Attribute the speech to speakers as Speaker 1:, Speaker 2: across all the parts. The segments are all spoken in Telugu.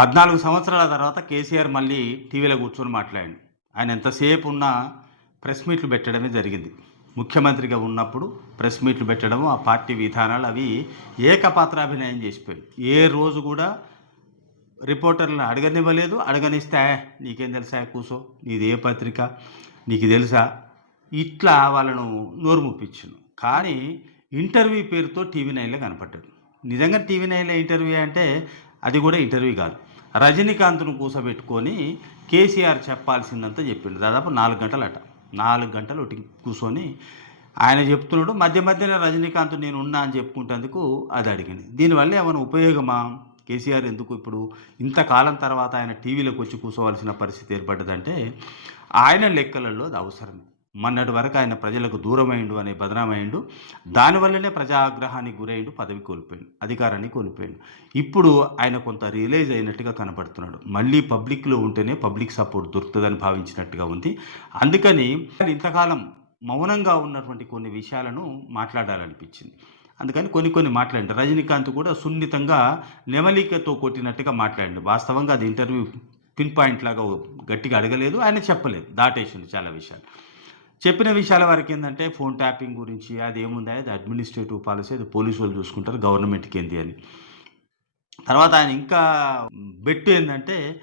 Speaker 1: పద్నాలుగు సంవత్సరాల తర్వాత కేసీఆర్ మళ్ళీ టీవీలో కూర్చొని మాట్లాడి ఆయన ఎంతసేపు ఉన్నా ప్రెస్ మీట్లు పెట్టడమే జరిగింది. ముఖ్యమంత్రిగా ఉన్నప్పుడు ప్రెస్ మీట్లు పెట్టడం ఆ పార్టీ విధానాలు అవి ఏకపాత్రాభినయం చేసిపోయాయి. ఏ రోజు కూడా రిపోర్టర్లను అడగనివ్వలేదు. అడగనిస్తే నీకేం తెలుసా? కూసో నీది ఏ పత్రిక? నీకు తెలుసా? ఇట్లా వాళ్ళను నోరు ముప్పించును కానీ ఇంటర్వ్యూ పేరుతో టీవీ నైన్లో కనపడ్డాడు. నిజంగా టీవీ నైన్లో ఇంటర్వ్యూ అంటే అది కూడా ఇంటర్వ్యూ కాదు. రజనీకాంత్ను కూసబెట్టుకొని కేసీఆర్ చెప్పాల్సిందంతా చెప్పిండు. దాదాపు నాలుగు గంటలు అట నాలుగు గంటలు ఒకటి కూర్చొని ఆయన చెప్తున్నాడు మధ్య మధ్యలో రజనీకాంత్ నేను ఉన్నా అని చెప్పుకుంటేందుకు అది అడిగింది. దీనివల్ల ఏమైనా ఉపయోగమా? కేసీఆర్ ఎందుకు ఇప్పుడు ఇంతకాలం తర్వాత ఆయన టీవీలోకి వచ్చి కూర్చోవలసిన పరిస్థితి ఏర్పడ్డదంటే ఆయన లెక్కలలో అది అవసరమే. మొన్నటి వరకు ఆయన ప్రజలకు దూరమైండు అనే బదనామైండు దానివల్లనే ప్రజాగ్రహానికి గురైండు పదవి కోల్పోయిండు అధికారాన్ని కోల్పోయిండు. ఇప్పుడు ఆయన కొంత రియలైజ్ అయినట్టుగా కనపడుతున్నాడు మళ్ళీ పబ్లిక్లో ఉంటేనే పబ్లిక్ సపోర్ట్ దొరుకుతుందని భావించినట్టుగా ఉంది. అందుకని ఇంతకాలం మౌనంగా ఉన్నటువంటి కొన్ని విషయాలను మాట్లాడాలనిపించింది. అందుకని కొన్ని కొన్ని మాట్లాడండి. రజనీకాంత్ కూడా సున్నితంగా నెమలికతో కొట్టినట్టుగా మాట్లాడిండు. వాస్తవంగా అది ఇంటర్వ్యూ పిన్ పాయింట్ లాగా గట్టిగా అడగలేదు ఆయన చెప్పలేదు. దాటేసింది చాలా విషయాలు. చెప్పిన విషయాల వరకు ఏంటంటే ఫోన్ ట్యాపింగ్ గురించి అది ఏముంది అది అడ్మినిస్ట్రేటివ్ పాలసీ అది పోలీసు వాళ్ళు చూసుకుంటారు గవర్నమెంట్కి ఏంది అని. తర్వాత ఆయన ఇంకా బెట్టు ఏంటంటే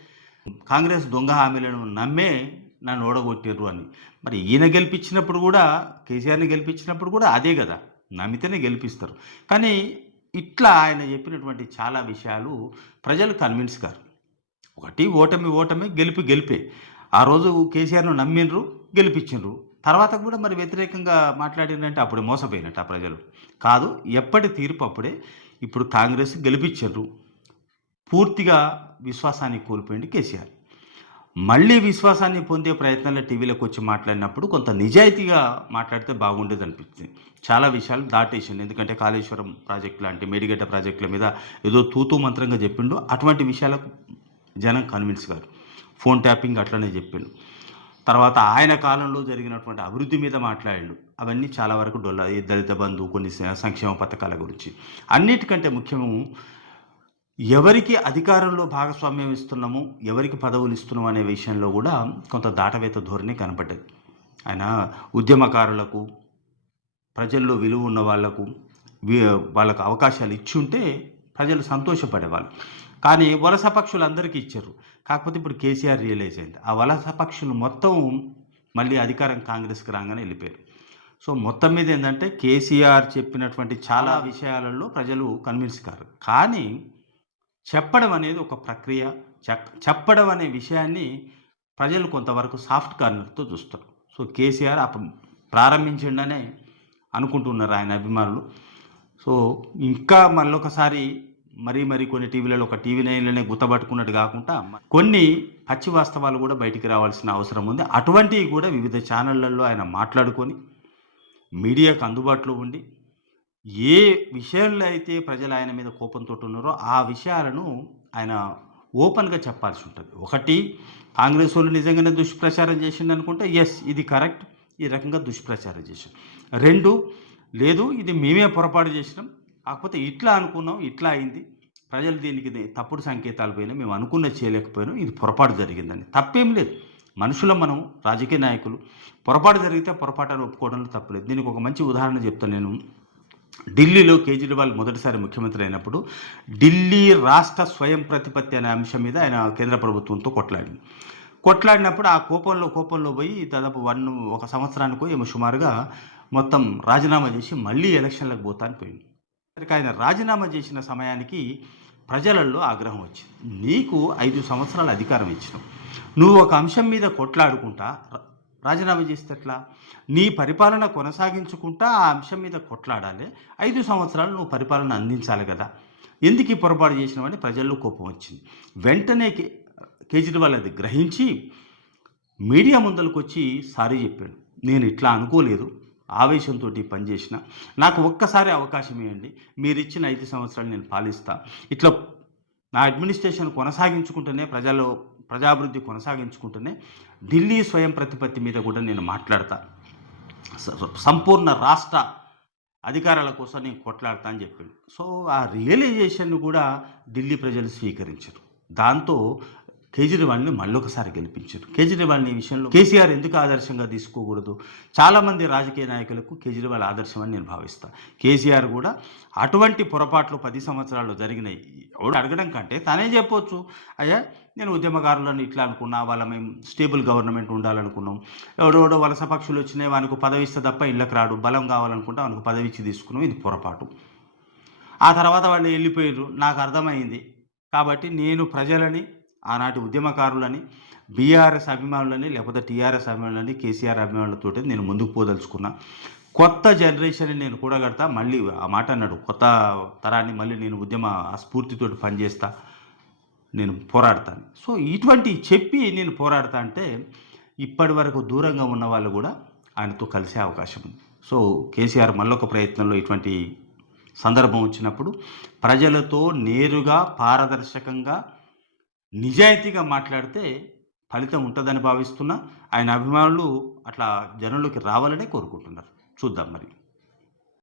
Speaker 1: కాంగ్రెస్ దొంగ హామీలను నమ్మే నన్ను ఓడగొట్టారు అని. మరి ఈయన గెలిపించినప్పుడు కూడా కేసీఆర్ని గెలిపించినప్పుడు కూడా అదే కదా నమ్మితేనే గెలిపిస్తారు. కానీ ఇట్లా ఆయన చెప్పినటువంటి చాలా విషయాలు ప్రజలు కన్విన్స్ కారు. ఒకటి ఓటమి ఓటమి గెలిపి గెలిపే. ఆ రోజు కేసీఆర్ను నమ్మిండ్రు గెలిపించిండ్రు. తర్వాత కూడా మరి వ్యతిరేకంగా మాట్లాడిందంటే అప్పుడు మోసపోయినట్టు ఆ ప్రజలు. కాదు ఎప్పటి తీర్పు అప్పుడే ఇప్పుడు కాంగ్రెస్ గెలిపించారు పూర్తిగా విశ్వాసాన్ని కోల్పోయింది కేసీఆర్. మళ్ళీ విశ్వాసాన్ని పొందే ప్రయత్నంలో టీవీలోకి వచ్చి మాట్లాడినప్పుడు కొంత నిజాయితీగా మాట్లాడితే బాగుండేది అనిపించింది. చాలా విషయాలు దాటేసింది. ఎందుకంటే కాళేశ్వరం ప్రాజెక్టు లాంటి మేడిగడ్డ ప్రాజెక్టుల మీద ఏదో తూతూ మంత్రంగా చెప్పిండు. అటువంటి విషయాలకు జనం కన్విన్స్ గారు ఫోన్ ట్యాపింగ్ అట్లనే చెప్పిండు. తర్వాత ఆయన కాలంలో జరిగినటువంటి అభివృద్ధి మీద మాట్లాడాడు అవన్నీ చాలా వరకు డొల్ల దళిత బంధు కొన్ని సంక్షేమ పథకాల గురించి. అన్నిటికంటే ముఖ్యము ఎవరికి అధికారంలో భాగస్వామ్యం ఇస్తున్నాము ఎవరికి పదవులు ఇస్తున్నాము అనే విషయంలో కూడా కొంత దాటవేత ధోరణి కనపడ్డది. ఆయన ఉద్యమకారులకు ప్రజల్లో విలువ ఉన్న వాళ్ళకు వాళ్ళకు అవకాశాలు ఇచ్చి ఉంటే ప్రజలు సంతోషపడేవాళ్ళు. కానీ వలస పక్షులు అందరికీ ఇచ్చారు. కాకపోతే ఇప్పుడు కేసీఆర్ రియలైజ్ అయింది. ఆ వలస పక్షులు మొత్తం మళ్ళీ అధికారం కాంగ్రెస్కి రాగానే వెళ్ళిపోయారు. సో మొత్తం మీద ఏంటంటే కేసీఆర్ చెప్పినటువంటి చాలా విషయాలలో ప్రజలు కన్విన్స్ కారు కానీ చెప్పడం అనేది ఒక ప్రక్రియ. చెప్- చెప్పడం అనే విషయాన్ని ప్రజలు కొంతవరకు సాఫ్ట్ కార్నర్తో చూస్తారు. సో కేసీఆర్ అప్పుడు ప్రారంభించిండనే అనుకుంటున్నారు ఆయన అభిమానులు. సో ఇంకా మళ్ళొకసారి మరీ మరి కొన్ని టీవీలలో ఒక టీవీ నైన్లోనే గుర్తపట్టుకున్నట్టు కాకుండా కొన్ని పచ్చి వాస్తవాలు కూడా బయటికి రావాల్సిన అవసరం ఉంది. అటువంటివి కూడా వివిధ ఛానళ్ళలో ఆయన మాట్లాడుకొని మీడియాకు అందుబాటులో ఉండి ఏ విషయంలో అయితే ప్రజలు ఆయన మీద కోపంతో ఉన్నారో ఆ విషయాలను ఆయన ఓపెన్గా చెప్పాల్సి ఉంటుంది. ఒకటి కాంగ్రెస్ వాళ్ళు నిజంగానే దుష్ప్రచారం చేసింది అనుకుంటే ఎస్ ఇది కరెక్ట్ ఈ రకంగా దుష్ప్రచారం చేసాం రెండు లేదు ఇది మేమే పొరపాటు చేసినాం కాకపోతే ఇట్లా అనుకున్నాం ఇట్లా అయింది. ప్రజలు దీనికి తప్పుడు సంకేతాలు పోయినా మేము అనుకున్న చేయలేకపోయినాం ఇది పొరపాటు జరిగిందని తప్పేం లేదు. మనుషుల మనం రాజకీయ నాయకులు. పొరపాటు జరిగితే పొరపాటును ఒప్పుకోవడంలో తప్పలేదు దీనికి ఒక మంచి ఉదాహరణ చెప్తాను నేను. ఢిల్లీలో కేజ్రీవాల్ మొదటిసారి ముఖ్యమంత్రి అయినప్పుడు ఢిల్లీ రాష్ట్ర స్వయం ప్రతిపత్తి అనే అంశం మీద ఆయన కేంద్ర ప్రభుత్వంతో కొట్లాడింది. కొట్లాడినప్పుడు ఆ కోపంలో కోపంలో పోయి దాదాపు వన్ ఒక సంవత్సరానికో ఏమో సుమారుగా మొత్తం రాజీనామా చేసి మళ్ళీ ఎలక్షన్లకు పోతాను పోయింది. ఆయన రాజీనామా చేసిన సమయానికి ప్రజలలో ఆగ్రహం వచ్చింది. నీకు ఐదు సంవత్సరాల అధికారం ఇచ్చినావు నువ్వు ఒక అంశం మీద కొట్లాడుకుంటా రాజీనామా చేస్తే ఎట్లా? నీ పరిపాలన కొనసాగించుకుంటా ఆ అంశం మీద కొట్లాడాలి. ఐదు సంవత్సరాలు నువ్వు పరిపాలన అందించాలి కదా. ఎందుకు ఈ పొరపాటు చేసినావని ప్రజల్లో కోపం వచ్చింది. వెంటనే కే- కేజ్రీవాల్ అది గ్రహించి మీడియా ముందరకు వచ్చి సారీ చెప్పాడు. నేను ఇట్లా అనుకోలేదు. ఆవేశంతో పనిచేసిన నాకు ఒక్కసారి అవకాశం ఇవ్వండి. మీరు ఇచ్చిన ఐదు సంవత్సరాలు నేను పాలిస్తా. ఇట్లా నా అడ్మినిస్ట్రేషన్ కొనసాగించుకుంటూనే ప్రజలు ప్రజాభివృద్ధి కొనసాగించుకుంటూనే ఢిల్లీ స్వయం ప్రతిపత్తి మీద కూడా నేను మాట్లాడతా. సంపూర్ణ రాష్ట్ర అధికారాల కోసం నేను కొట్లాడతా అని చెప్పిండు. సో ఆ రియలైజేషన్ కూడా ఢిల్లీ ప్రజలు స్వీకరించరు. దాంతో కేజ్రీవాల్ని మళ్ళొకసారి గెలిపించారు. కేజ్రీవాల్ని ఈ విషయంలో కేసీఆర్ ఎందుకు ఆదర్శంగా తీసుకోకూడదు? చాలామంది రాజకీయ నాయకులకు కేజ్రీవాల్ ఆదర్శం అని నేను భావిస్తాను కేసీఆర్ కూడా అటువంటి పొరపాట్లు పది సంవత్సరాల్లో జరిగినాయి. ఎవడు అడగడం కంటే తనే చెప్పొచ్చు. అయ్యా నేను ఉద్యమకారులను ఇట్లా అనుకున్నా వాళ్ళ మేము స్టేబుల్ గవర్నమెంట్ ఉండాలనుకున్నాం. ఎవడెవడో వలస పక్షులు వచ్చినాయి వానికి పదవి ఇస్తే తప్ప ఇళ్ళకి రాడు. బలం కావాలనుకుంటే వానికి పదవి ఇచ్చి తీసుకున్నాం. ఇది పొరపాటు. ఆ తర్వాత వాళ్ళు వెళ్ళిపోయారు నాకు అర్థమైంది. కాబట్టి నేను ప్రజలని ఆనాటి ఉద్యమకారులని బీఆర్ఎస్ అభిమానులని లేకపోతే టీఆర్ఎస్ అభిమానులని కేసీఆర్ అభిమానులతో నేను ముందుకు పోదలుచుకున్నా. కొత్త జనరేషన్ నేను కూడగడతా మళ్ళీ ఆ మాట అన్నాడు. కొత్త తరాన్ని మళ్ళీ నేను ఉద్యమ స్ఫూర్తితో స్ఫూర్తితోటి పనిచేస్తా నేను పోరాడతాను. సో ఇటువంటి చెప్పి నేను పోరాడతా అంటే ఇప్పటి వరకు దూరంగా ఉన్న వాళ్ళు కూడా ఆయనతో కలిసే అవకాశం ఉంది. సో కేసీఆర్ మళ్ళొక ప్రయత్నంలో ఇటువంటి సందర్భం వచ్చినప్పుడు ప్రజలతో నేరుగా పారదర్శకంగా నిజాయితీగా మాట్లాడితే ఫలితం ఉంటుందని భావిస్తున్నా ఆయన అభిమానులు అట్లా జనంలోకి రావాలనే కోరుకుంటున్నారు. చూద్దాం మరి.